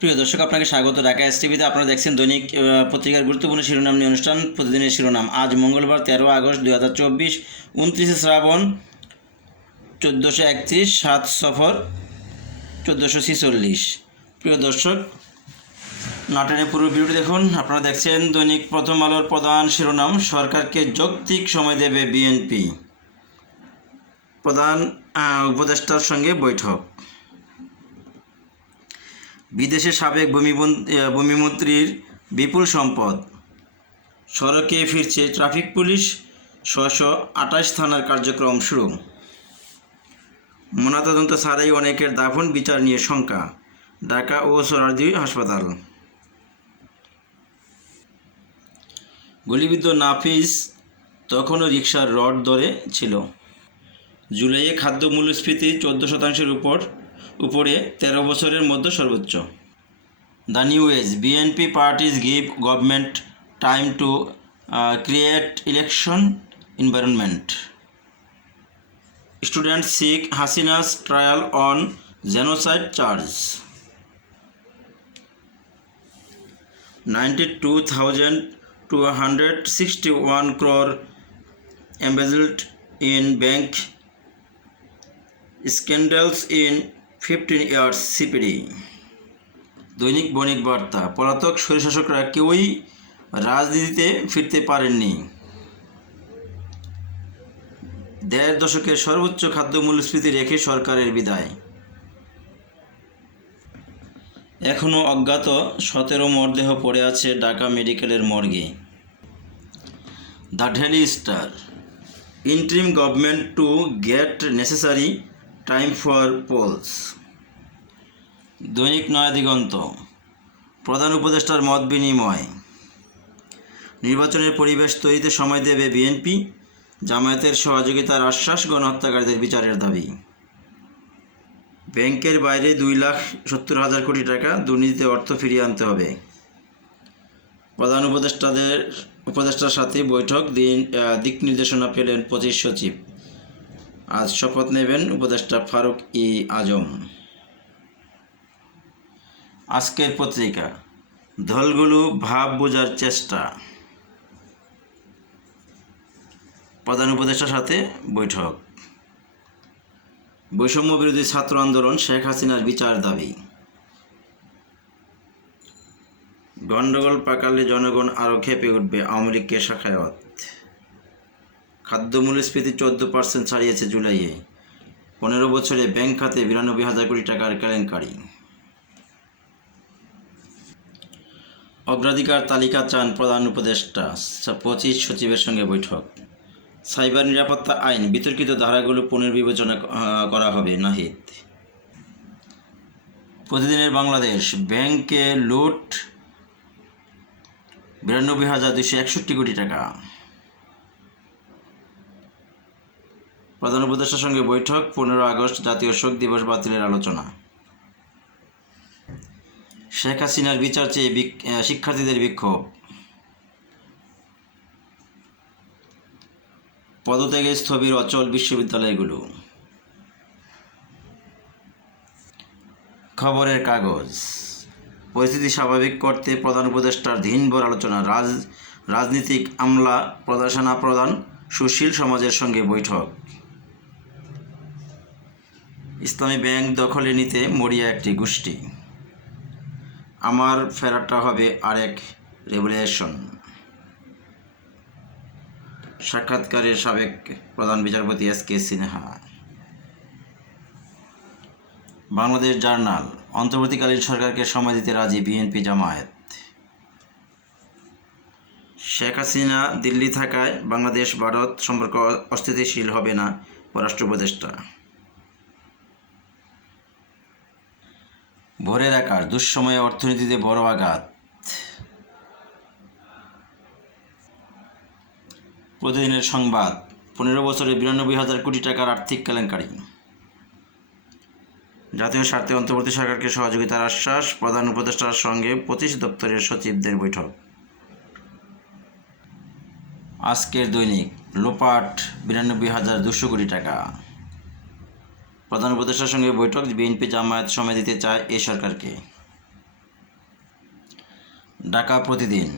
প্রিয় দর্শক, আপনাকে স্বাগত। ঢাকা এস টিভিতে আপনারা দেখছেন দৈনিক পত্রিকার গুরুত্বপূর্ণ শিরোনাম নিয়ে অনুষ্ঠান। প্রতিদিনের শিরোনাম, আজ মঙ্গলবার, তেরো আগস্ট, দুই হাজার চব্বিশ, উনত্রিশে শ্রাবণ, চোদ্দোশো একত্রিশ, সাত সফর, চোদ্দোশো ছিচল্লিশ। প্রিয় দর্শক নাটেনে পুরো ভিডিওটি দেখুন। আপনারা দেখছেন দৈনিক প্রথম আলোর প্রধান শিরোনাম, সরকারকে যৌক্তিক সময় দেবে বিএনপি। প্রধান উপদেষ্টার সঙ্গে বৈঠক। বিদেশে সাবেক ভূমিমন্ত্রীর বিপুল সম্পদ। সড়কে ফিরছে ট্রাফিক পুলিশ ছশো আঠাশ থানার কার্যক্রম শুরু। ময়নাতদন্ত ছাড়াই অনেকের দাফন, বিচার নিয়ে শঙ্কা। ঢাকা ও সোনারদি হাসপাতাল। গুলিবিদ্ধ নাফিস তখনও রিক্সার রড ধরে ছিল। জুলাইয়ে খাদ্য মূল্যস্ফীতি চোদ্দ শতাংশের উপর উপরে তেরো বছরের মধ্যে সর্বোচ্চ। The new age BNP parties give government time to create election environment student seek Hasina's trial on genocide charge ninety two thousand two hundred sixty one crore embezzled in bank scandals in fifteen years CPD. Dainik Bonik Barta, পলাতক স্বৈরশাসকরা কেউই রাজনীতিতে ফিরতে পারেননি। দেড় দশকের সর্বোচ্চ খাদ্য মূল্যস্ফীতি রেখে সরকারের বিদায়। এখনও অজ্ঞাত সতেরো মরদেহ পড়ে আছে ঢাকা মেডিকেলের মর্গে। The Daily Star interim government to get necessary time for polls Dainik Naya দিগন্ত, প্রধান উপদেষ্টার মত বিনিময়। নির্বাচনের পরিবেশ তৈরিতে সময় দেবে বিএনপি, জামায়াতের সহযোগিতার আশ্বাস গণহত্যাকারীদের বিচারের দাবি। ব্যাংকের বাইরে দুই লাখ সত্তর হাজার কোটি টাকা দুর্নীতিতে অর্থ ফিরিয়ে আনতে হবে। প্রধান উপদেষ্টাদের, উপদেষ্টার সাথে বৈঠক দিন দিক নির্দেশনা পেলেন পঁচিশ সচিব। আজ শপথ নেবেন উপদেষ্টা ফারুক ই আজম। আজকের পত্রিকা দলগুলো ভাব বোঝার চেষ্টা। প্রধান উপদেষ্টার সাথে বৈঠক। বৈষম্য বিরোধী ছাত্র আন্দোলন শেখ হাসিনার বিচার দাবি। গণ্ডগোল পাকালে জনগণ আরও খেপে উঠবে আওয়ামী লীগকে শাখায়ত খাদ্য মূল্যস্ফীতি চোদ্দ পার্সেন্ট ছাড়িয়েছে জুলাইয়ে। পনেরো বছরে ব্যাংক খাতে বিরানব্বই হাজার কোটি টাকার কেলেঙ্কারি। অগ্রাধিকার তালিকা চান প্রধান উপদেষ্টা পঁচিশ সচিবের সঙ্গে বৈঠক। সাইবার নিরাপত্তা আইন, বিতর্কিত ধারাগুলো পুনর্বিবেচনা করা হবে, নাহিদ। প্রতিদিনের বাংলাদেশ, ব্যাংকে লুট বিরানব্বই হাজার দুশো একষট্টি কোটি টাকা। প্রধান উপদেষ্টার সঙ্গে বৈঠক, পনেরো আগস্ট জাতীয় শোক দিবস বাতিলের আলোচনা। শেখ হাসিনার বিচার চেয়ে শিক্ষার্থীদের বিক্ষোভ। পদত্যাগে স্থবির অচল বিশ্ববিদ্যালয়গুলো। খবরের কাগজ। পরিস্থিতি স্বাভাবিক করতে প্রধান উপদেষ্টার দিনভর আলোচনা। রাজ, রাজনীতিক আমলা প্রদর্শনা প্রদান সুশীল সমাজের সঙ্গে বৈঠক। ইসলামী ব্যাংক দখলে নিতে মরিয়া একটি গোষ্ঠী। আমার ফেরাটা হবে আরেক রেভুলেশন। সাক্ষাৎকারের সাবেক প্রধান বিচারপতি S K Sinha. Bangladesh Journal, অন্তর্বর্তীকালীন সরকারকে সময় দিতে রাজি বিএনপি জামায়াত। শেখ হাসিনা দিল্লি থাকায় বাংলাদেশ, ভারত সম্পর্ক অস্থিতিশীল হবে না পররাষ্ট্র উপদেষ্টা। ভোরের আকার দুঃসময়ে অর্থনীতিতে বড় আঘাত। প্রতিদিনের সংবাদ, পনেরো বছরে বিরানব্বই হাজার কোটি টাকার আর্থিক কেলেঙ্কারি। জাতীয় স্বার্থে অন্তর্বর্তী সরকারকে সহযোগিতার আশ্বাস, প্রধান উপদেষ্টার সঙ্গে পঁচিশ দপ্তরের সচিবদের বৈঠক। আজকের দৈনিক, লোপাট, বিরানব্বই হাজার দুশো কোটি টাকা। প্রধান উপদেষ্টার সঙ্গে বৈঠক, বিএনপি জামায়াত সময় দিতে চায় এই সরকারকে। ঢাকা প্রতিদিন,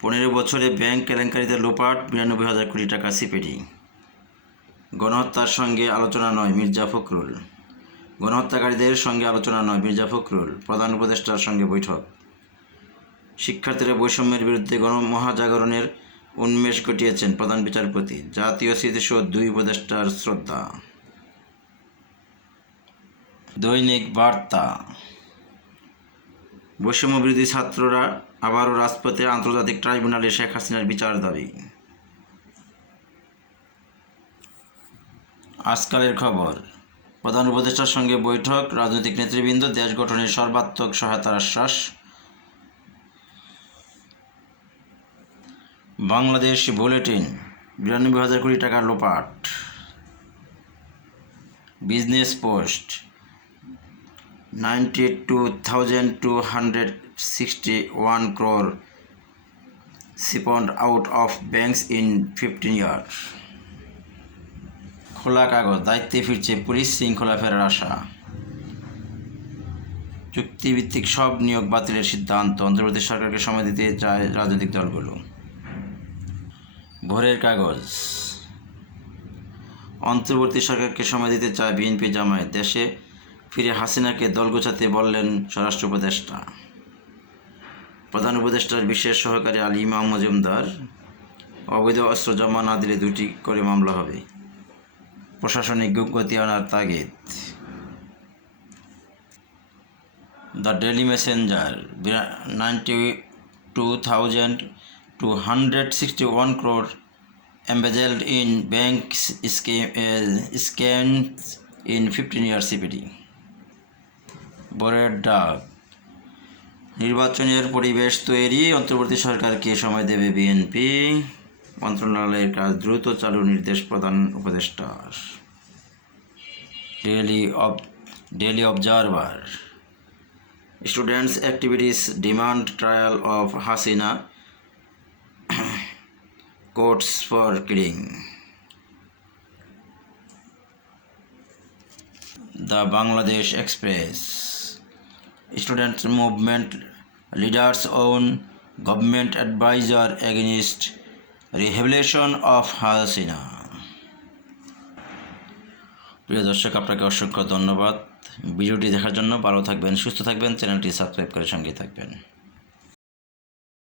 পনেরো বছরে ব্যাংক কেলেঙ্কারিতে লোপাট বিরানব্বই হাজার কোটি টাকা সিপেটি গণহত্যার সঙ্গে আলোচনা নয়, মির্জা ফখরুল। গণহত্যাকারীদের সঙ্গে আলোচনা নয়, মির্জা ফখরুল। প্রধান উপদেষ্টার সঙ্গে বৈঠক। শিক্ষার্থীরা বৈষম্যের বিরুদ্ধে গণমহাজাগরণের উন্মেষ ঘটিয়েছেন প্রধান বিচারপতি। জাতীয় স্মৃতিসৌধ, দুই উপদেষ্টার শ্রদ্ধা। দৈনিক বার্তা। বৈষম্য বিরোধী ছাত্ররা আবারও রাজপথে আন্তর্জাতিক ট্রাইব্যুনালে শেখ হাসিনার বিচার দাবি। আজকালের খবর, প্রধান উপদেষ্টার সঙ্গে বৈঠক, রাজনৈতিক নেতৃবৃন্দ, দেশ গঠনের সর্বাত্মক সহায়তার আশ্বাস। বাংলাদেশ বুলেটিন, বিরানব্বই হাজার কোটি টাকার লোপাট। Business Post ninety two thousand two hundred sixty one crore siphoned out of banks in fifteen years Khola Kagoj, দায়িত্বে ফিরছে পুলিশ শৃঙ্খলা ফেরার আশা। চুক্তিভিত্তিক সব নিয়োগ বাতিলের সিদ্ধান্ত অন্তর্বর্তী সরকারকে সময় দিতে চায় রাজনৈতিক দলগুলো। ভোরের কাগজ। অন্তর্বর্তী সরকারকে সময় দিতে চায় বিএনপি জামায়াত, দেশে ফিরে হাসিনাকে দল গোছাতে বললেন স্বরাষ্ট্র উপদেষ্টা। প্রধান উপদেষ্টার বিশেষ সহকারী আলী ইমাম মজুমদার অবৈধ অস্ত্র জমা না দিলে দুটি করে মামলা হবে। প্রশাসনিক গতি আনার তাগিদ। The Daily Messenger ninety two thousand two hundred sixty one crore embezzled scam, uh, scams in 15 years CPD. বরের ডাক নির্বাচনের পরিবেশ তৈরি, অন্তর্বর্তী সরকারকে সময় দেবে বিএনপি। মন্ত্রণালয়ের কাজ দ্রুত চালু, নির্দেশ প্রদান উপদেষ্টার। Daily of Daily Observer. Students activities demand trial of Hasina. Courts for killing. The Bangladesh Express. Student movement leaders own government advisor against rehabilitation of Hasina. প্রিয় দর্শক আপনাকে অসংখ্য ধন্যবাদ ভিডিওটি দেখার জন্য ভালো থাকবেন সুস্থ থাকবেন চ্যানেলটি সাবস্ক্রাইব করে সঙ্গে থাকবেন